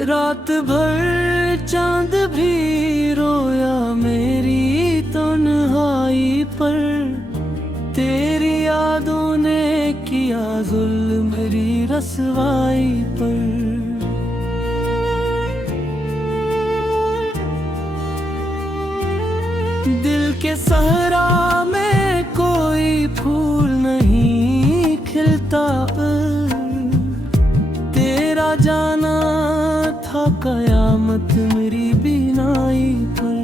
रात भर चांद भी रोया मेरी तन्हाई पर, तेरी यादों ने किया जुल्म मेरी रसवाई पर। दिल के सहरा में कोई फूल नहीं खिलता, तेरा जाना था कयामत मेरी बीनाई पर।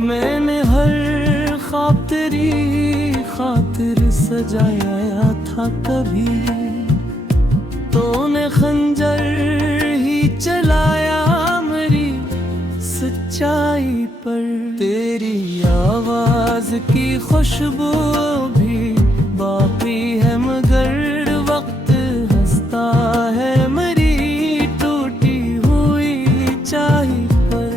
मैंने हर ख्वाब तेरी खातिर सजाया था कभी, तूने खंजर ही चलाया मेरी सच्चाई पर। तेरी आवाज की खुशबू भी बाकी है मगर वक्त हंसता है मेरी टूटी हुई चाह पर।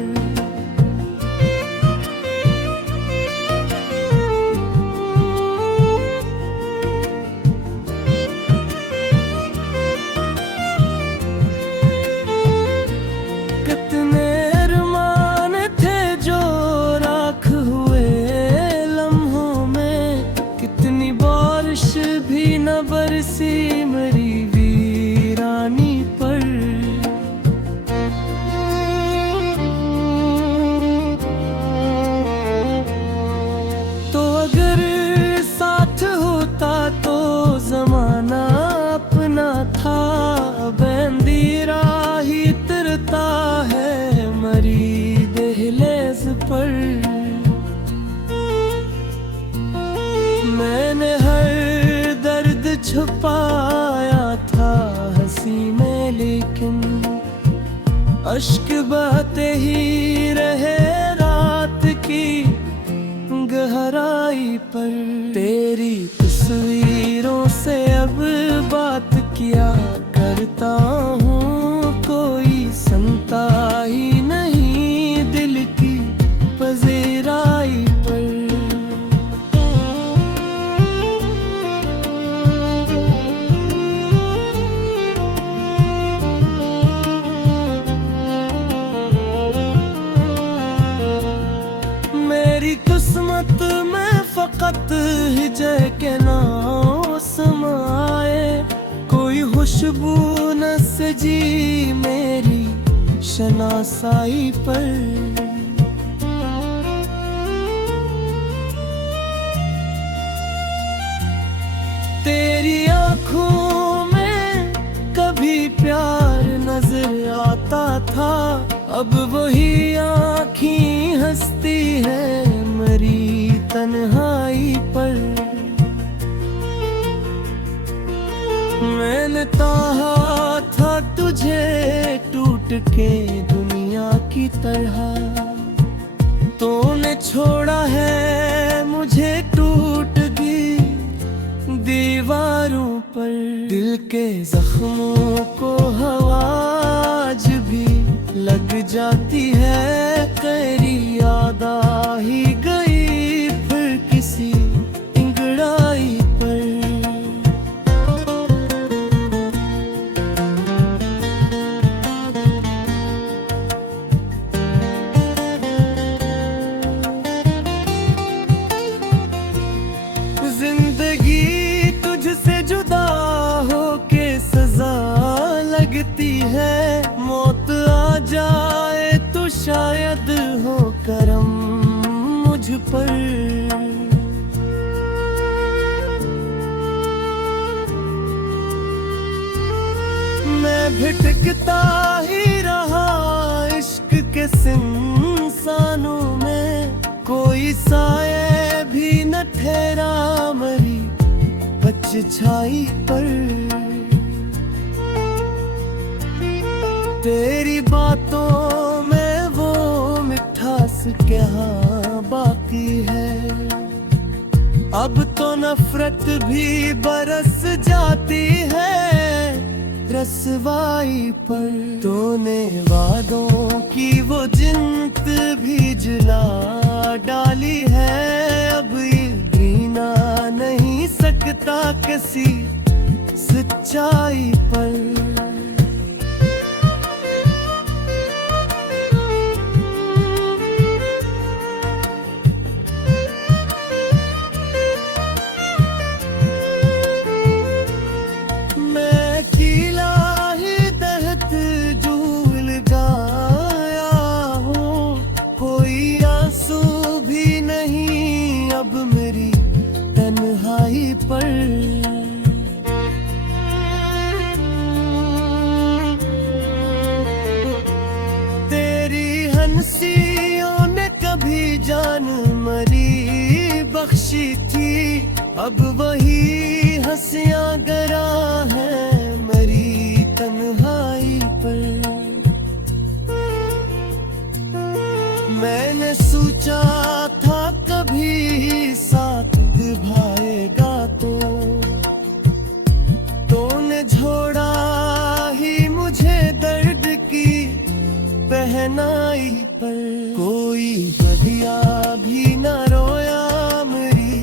कितने अरमान थे जो राख हुए लम्हों में, कितनी बारिश भी न बरसी मेरी वीरानी पर। तो अगर साथ होता तो जमाना अपना था, बंदीरा ही तिरता है मरी दहलीज पर। मैंने हर दर्द छुपाया था हंसी में, लेकिन अश्क बहते ही रहे रात की गहराई पर। तेरी तस्वीरों से अब बात किया करता हूँ, कोई सुनता ही नहीं दिल की पजीराई पर। मेरी किस्मत में फकत हिजर के नाम समाए, कोई खुशबू न सजी मेरी शनासाई पर। तेरी आँखों में कभी प्यार नजर आता था, अब वही आँखें हंसती है मेरी तन्हाई पर। मैंने चाहा था तुझे टूट के दुनिया की तरह, तूने छोड़ा है मुझे टूट गई दीवारों पर। दिल के जख्मों को हवा आज भी लग जाती है, तेरी याद आ ही गई फिर किसी इंगड़ाई पर। जिंदगी तुझसे जुदा होके सजा लगती है, मौत आ जाए तो शायद हो करम मुझ पर। मैं भटकता ही रहा इश्क के सिंसानों में, कोई साये भी न ठहरा मरी परछाई पर। तेरी बातों में वो मिठास क्या बाकी है, अब तो नफरत भी बरस जाती है रसवाई पर। तूने वादों की वो जिन्त भी जला डाली है, अब ये जीना नहीं सकता किसी सच्चाई पर। हंसियों ने कभी जान मरी बख्शी थी, अब वही हंसियां गरा है मरी तन्हाई पर। मैंने सोचा था कभी साथ निभाएगा तूने छोड़ा ही मुझे दर्द की पहनाई पर। कोई बदिया भी न रोया मेरी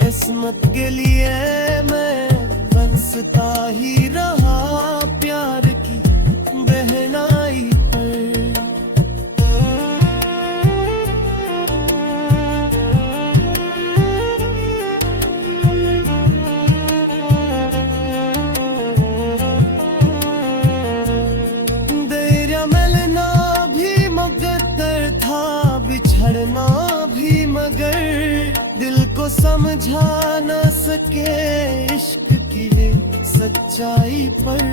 किस्मत के लिए, मैं बरसता ही रहा प्यार की बहनाई पर। बिछड़ना भी मगर दिल को समझा न सके इश्क की सच्चाई पर।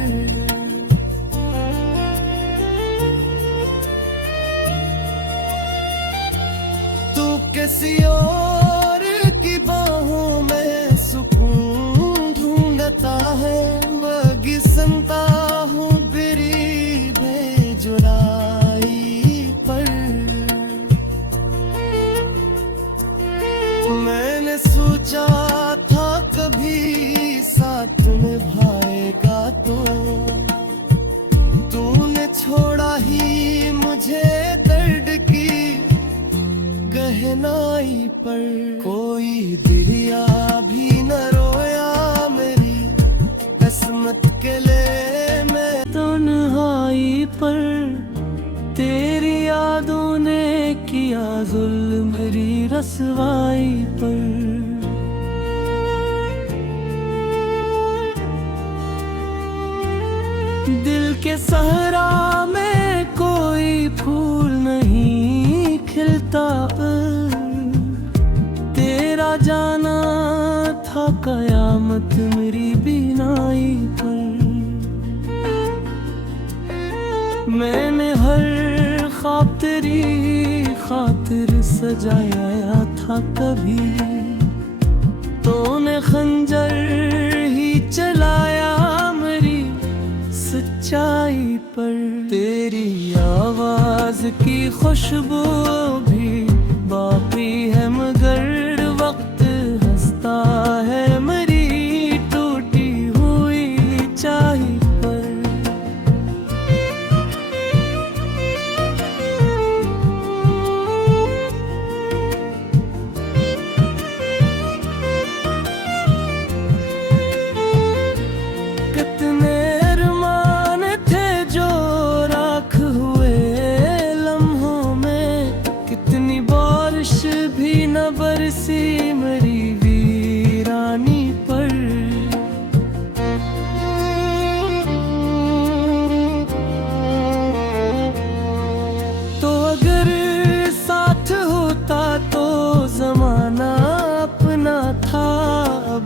तू किसी और की बाहों में सुकून ढूंढता है, वही सुनता हूँ तेरी बेजुराई पर। मैंने सोचा था कभी साथ निभाएगा तूने छोड़ा ही मुझे दर्द की गहनाई पर। कोई दरिया भी न रोया मेरी किस्मत के लिए, मैं तन्हाई पर। तेरी यादों ने किया जुल्म मेरी रसवाई पर। दिल के सहरा में कोई फूल नहीं खिलता, तेरा जाना था कयामत मेरी बीनाई पर। मैंने हर ख्वाब तेरी खातिर सजाया था कभी, तूने खंजर ही चलाया मेरी सच्चाई पर। तेरी आवाज की खुशबू भी बाकी है मगर वक्त हंसता है मेरी टूटी हुई चाही पर। बरसी मेरी वीरानी पर। तो अगर साथ होता तो जमाना अपना था,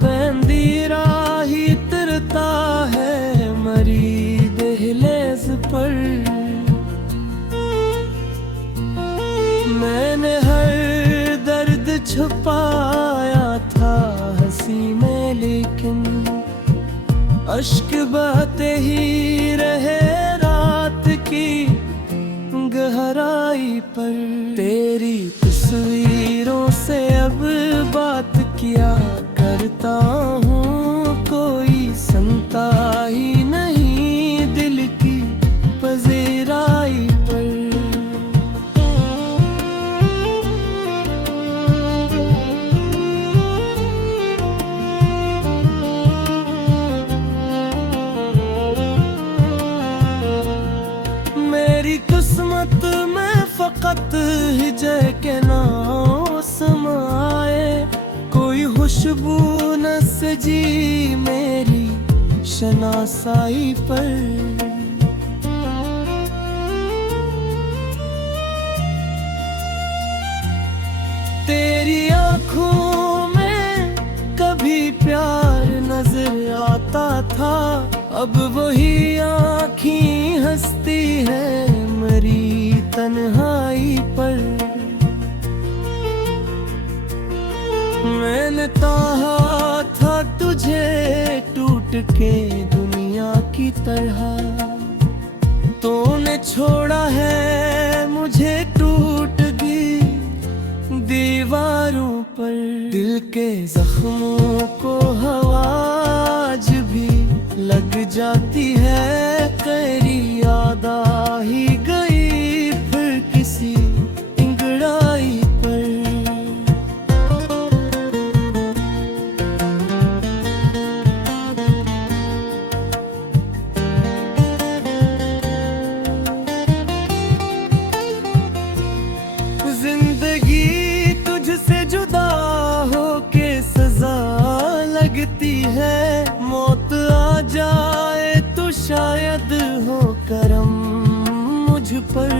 बंदीरा ही तरता है मरी दहलीज पर। मैंने हर छुपाया था हंसी में लेकिन अश्क बहते ही रहे रात की गहराई पर। तेरी तस्वीरों से अब बात किया करता हूँ, कोई सुनता ही नहीं दिल की पजीराई पर। किस्मत में फकत हिजर के नाम समाए, कोई खुशबू न सजी मेरी शनासाई पर। तेरी आँखों में कभी प्यार नजर आता था, अब वही आँखें हंसती है मरी तन्हा मैंने चाहा था तुझे टूट के दुनिया की तरह, तूने छोड़ा है मुझे टूट गई दीवारों पर। दिल के जख्मों को हवा आज भी लग जाती है, तेरी याद आ ही गई फिर किसी इंगड़ाई पर। जिंदगी तुझसे जुदा हो के सजा लगती है, मौत आ जाए तो शायद हो करम मुझ पर।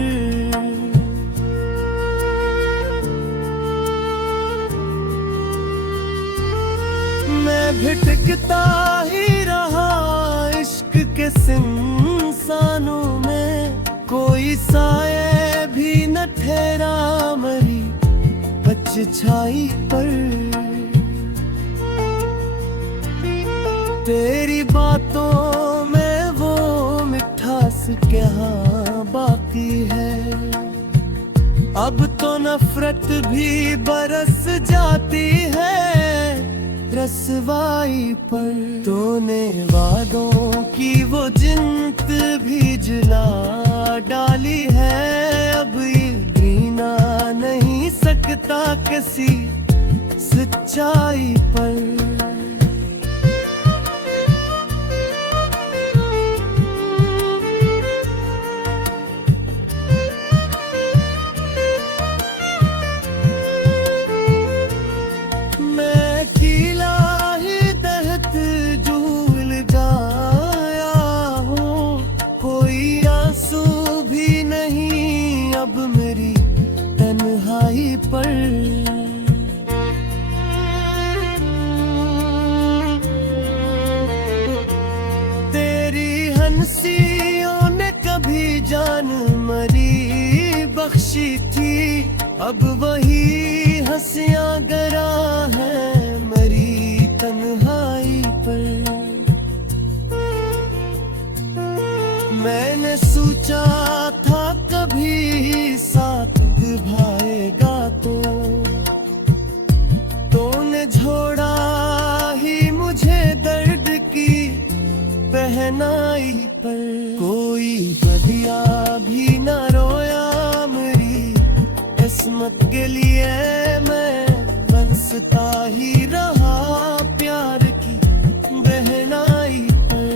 मैं भटकता ही रहा इश्क के सिंसानों में, कोई साए भी न ठहरा मरी परछाई पर। तेरी बातों में वो मिठास कहाँ बाकी है, अब तो नफरत भी बरस जाती है रसवाई पर। तूने वादों की वो जिंत भी जला डाली है, अब ये जीना नहीं सकता किसी सच्चाई पर। अब मेरी तन्हाई पर तेरी हंसियों ने कभी जान मरी बख्शी थी, अब वही हंसियां गरा है मरी तन्हाई पर। मैंने सोचा था कभी साथ निभाएगा तो, तूने छोड़ा ही मुझे दर्द की पहनाई पर। कोई बदिया भी न रोया मेरी किस्मत के लिए, मैं बरसता ही रहा प्यार की बहनाई पर।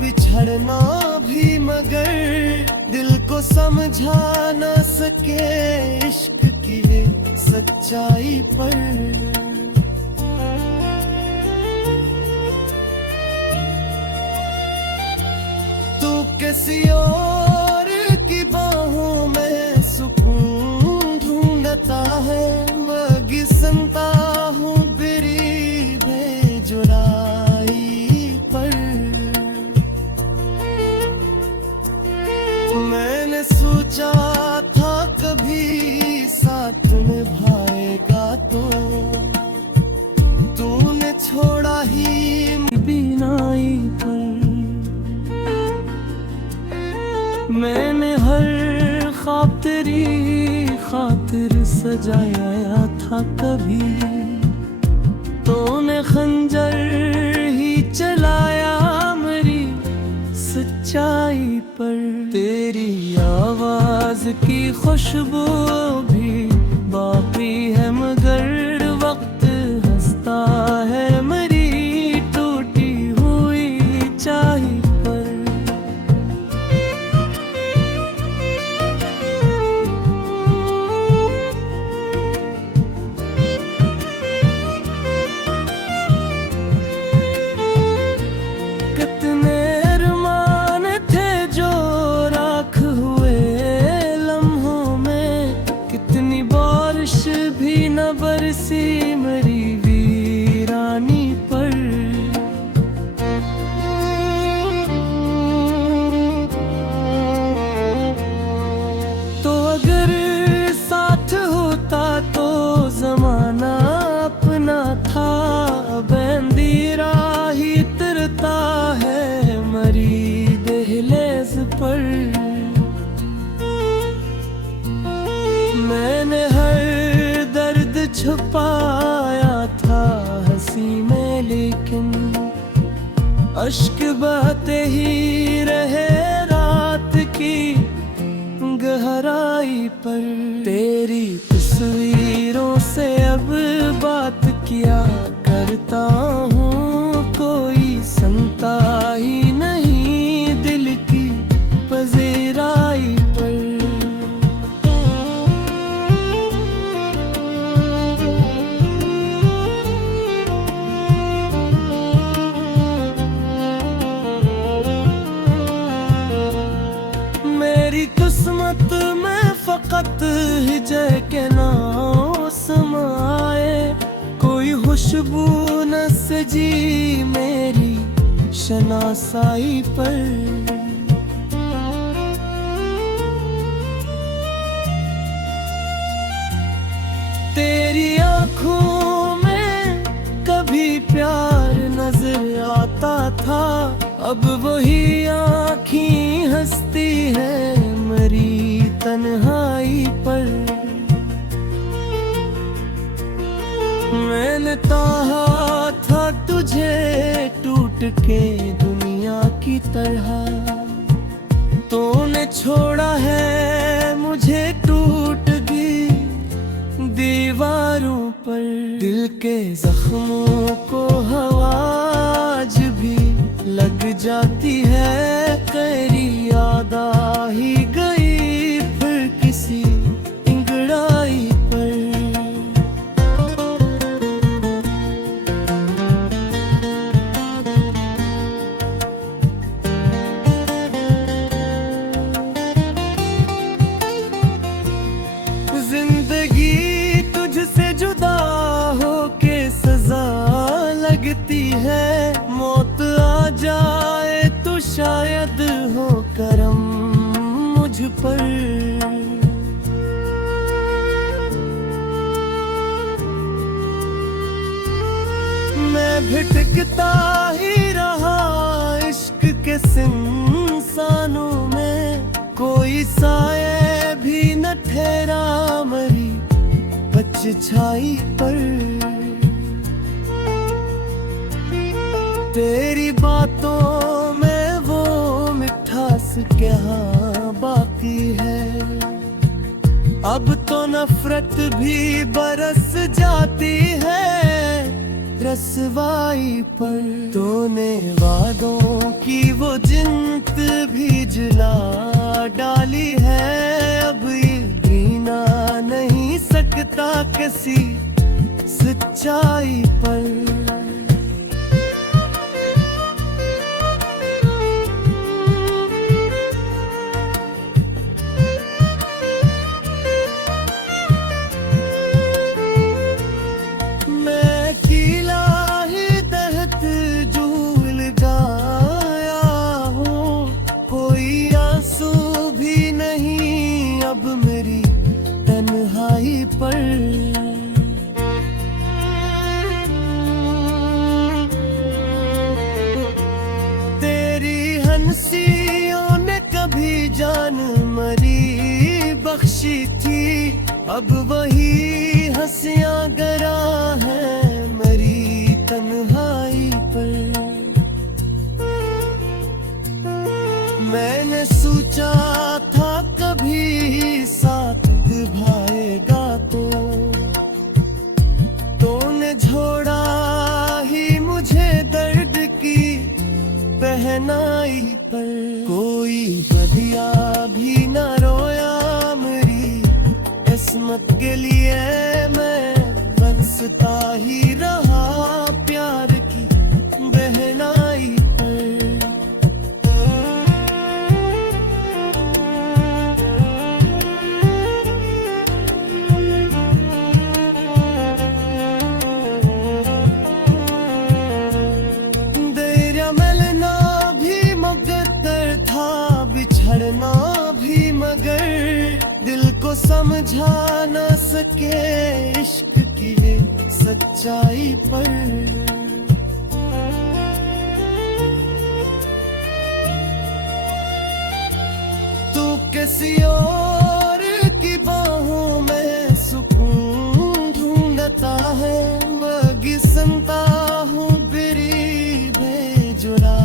बिछड़ना भी मगर दिल को समझा न सके इश्क की सच्चाई पर। तू किसी और की बाहों में सुकून ढूंढता है, मैं सुनता हूँ तेरी बेजुराई पर। मैंने सोचा था कभी साथ निभाएगा तो, तूने छोड़ा ही बीनाई पर। मैंने हर ख्वाब तेरी खातिर सजाया था कभी, तूने खंजर ही चलाया मेरी सच्चाई पर। तेरी आवाज की खुशबू भी बाकी है मगर वक्त हंसता है मेरी टूटी हुई चाही पर। कितने अरमान थे जो राख हुए लम्हों में, अश्क बहते ही रहे रात की गहराई पर। तेरी तस्वीरों से अब बात किया करता हूँ, कोई सुनता ही नहीं दिल की पजीराई पर। मेरी किस्मत में फकत हिजर के नाम समाए, कोई खुशबू न सजी मेरी शनासाई पर। तेरी आँखों में कभी प्यार नजर आता था, अब वही आँखें हंसती है मरी तन्हाई पर। मैंने चाहा था तुझे टूट के दुनिया की तरह, तूने छोड़ा है मुझे टूट गई दीवारों पर। दिल के जख्मों को हवा आज भी लग जाती है, तेरी याद आ ही गई फिर किसी इंगड़ाई पर। जिंदगी तुझसे जुदा होके सजा लगती है, मौत आ जाए तो शायद हो करम मुझ पर। मैं भटकता ही रहा इश्क के सिंसानों में, कोई साए भी न ठहरा मरी परछाई पर। तेरी बातों में वो मिठास क्या बाकी है, अब तो नफरत भी बरस जाती है रसवाई पर। तूने वादों की वो जिन्त भी जला डाली है, अब ये जीना नहीं सकता किसी सच्चाई पर। अब मेरी तन्हाई पर। तेरी हंसियों ने कभी जान मरी बख्शी थी, अब वही हंसियां गरा है मेरी तन्हाई पर। मैंने सोचा था कभी साथ निभाएगा तो, तूने छोड़ा ही मुझे दर्द की पहनाई पर। कोई बदिया भी न रोया मेरी किस्मत के लिए, मैं बरसता ही रहा प्यार की बहनाई पर। बिछड़ना भी मगर दिल को समझा न सके इश्क की सच्चाई पर। तू किसी और की बाहों में सुकून ढूंढता है, वही सुनता हूँ बिरी बेजुरा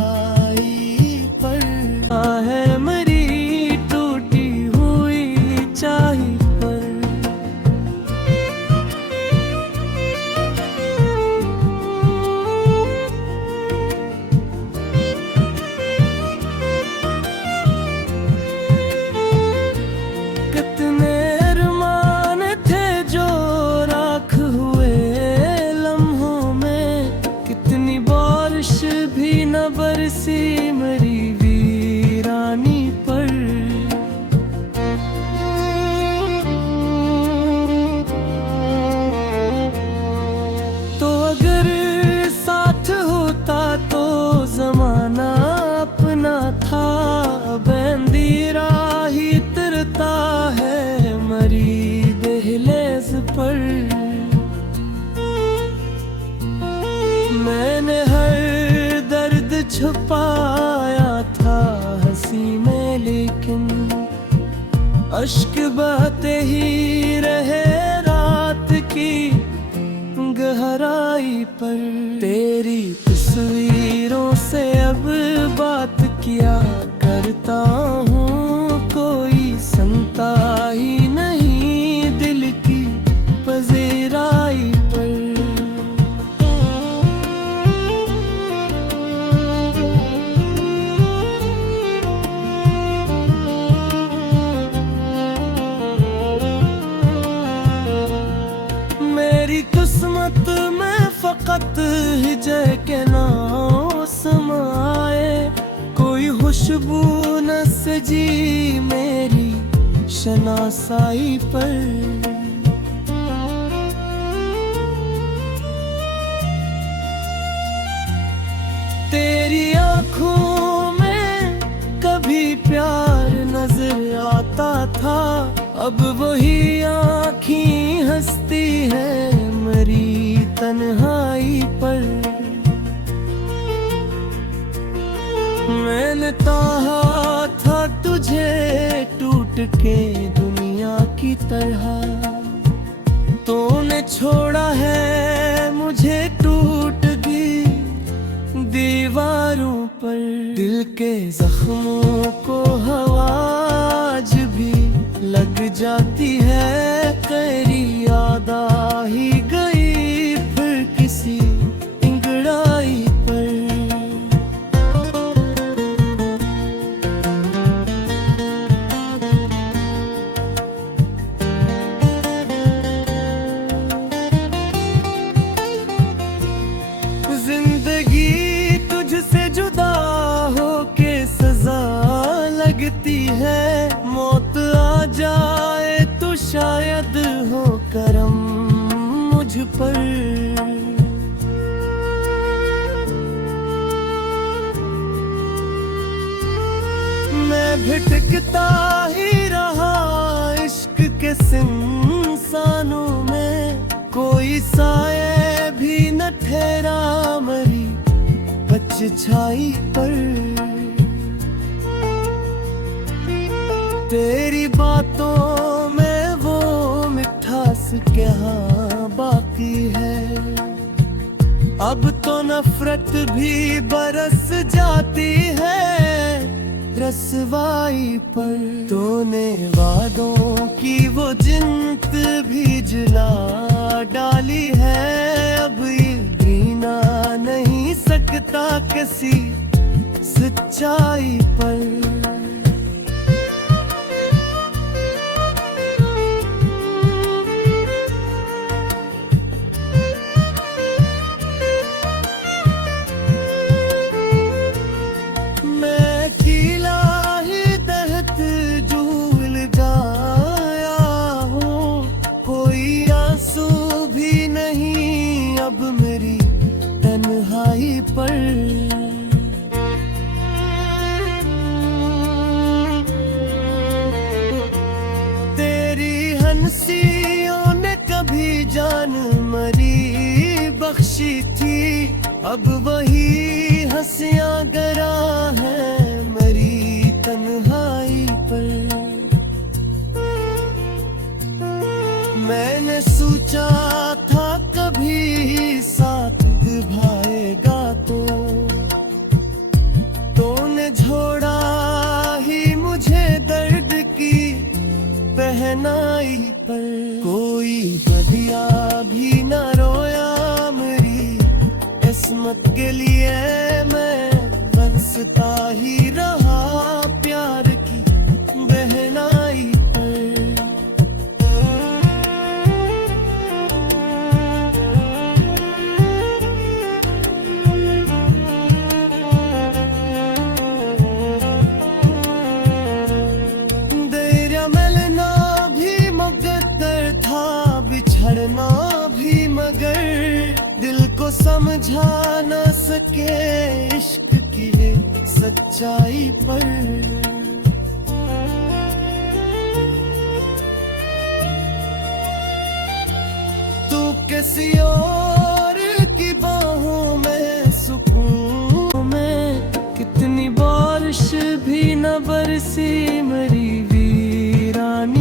अश्क बहते ही रहे रात की गहराई पर। तेरी तस्वीरों से अब बात किया करता हूँ, कोई सुनता ही नहीं दिल की पजीराई पर। मेरी किस्मत में फकत हिजर के नाम समाए, कोई खुशबू न सजी मेरी शनासाई पर। तेरी आँखों में कभी प्यार नजर आता था, अब वही आँखें हंसती है मरी तन्हाई पर। मैंने चाहा था तुझे टूट के दुनिया की तरह, तूने छोड़ा है मुझे टूट गई दीवारों पर। दिल के जख्मों को हवा आज भी लग जाती है, तेरी याद आ ही गई फिर किसी इंगड़ाई पर। जिंदगी तुझसे जुदा होके सजा लगती है, मौत आ जाए तो शायद हो करम मुझ पर। मैं भटकता ही रहा इश्क के सिंसानों में, कोई साए भी न ठहरा मरी परछाई पर। तेरी बातों में वो मिठास क्या बाकी है, अब तो नफरत भी बरस जाती है रसवाई पर। तूने वादों की वो जिन्त भी जला डाली है, अब ये जीना नहीं सकता किसी सच्चाई पर। अब मेरी तन्हाई पर। तेरी हंसियों ने कभी जान मरी बख्शी थी, अब वही हंसियां गरा है मेरी तन्हाई पर। मैंने सोचा था कभी साथ निभाएगा तो, तूने छोड़ा ही मुझे दर्द की पहनाई पर। कोई बदिया भी न रोया मेरी किस्मत के लिए, मैं बरसता ही रहा प्यार की बहनाई पर। बिछड़ना भी मगर दिल को समझा न सके इश्क की सच्चाई पर। तू किसी और की बाहों में सुकून में, कितनी बारिश भी न बरसी मेरी वीरानी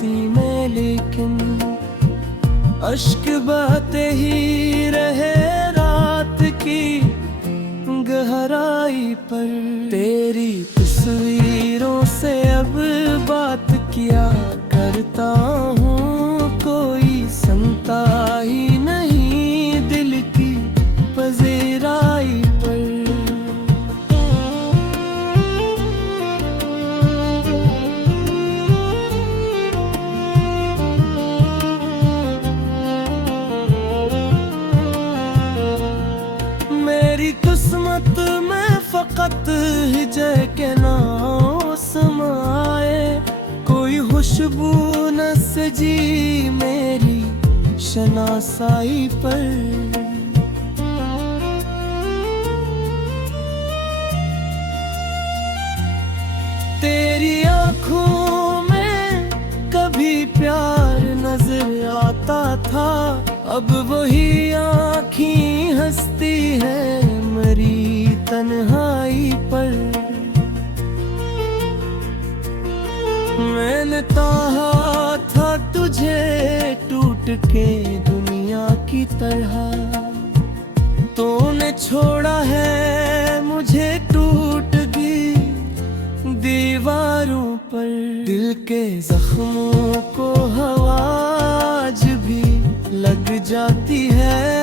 उसी में, लेकिन अश्क बहते ही रहे रात की गहराई पर। तेरी तस्वीरों से अब बात किया करता हूँ, कोई सुनता ही नहीं दिल की पजीराई पर। मेरी किस्मत में फकत हिजर के नाम समाए, कोई खुशबू न सजी मेरी शनासाई पर। तेरी आँखों में कभी प्यार नजर आता था, अब वही आँखें हंसती है मरी तन्हाई पर। मैंने चाहा था तुझे टूट के दुनिया की तरह, तूने छोड़ा है मुझे टूट गई दीवारों पर। दिल के जख्मों को हवा आज भी लग जाती है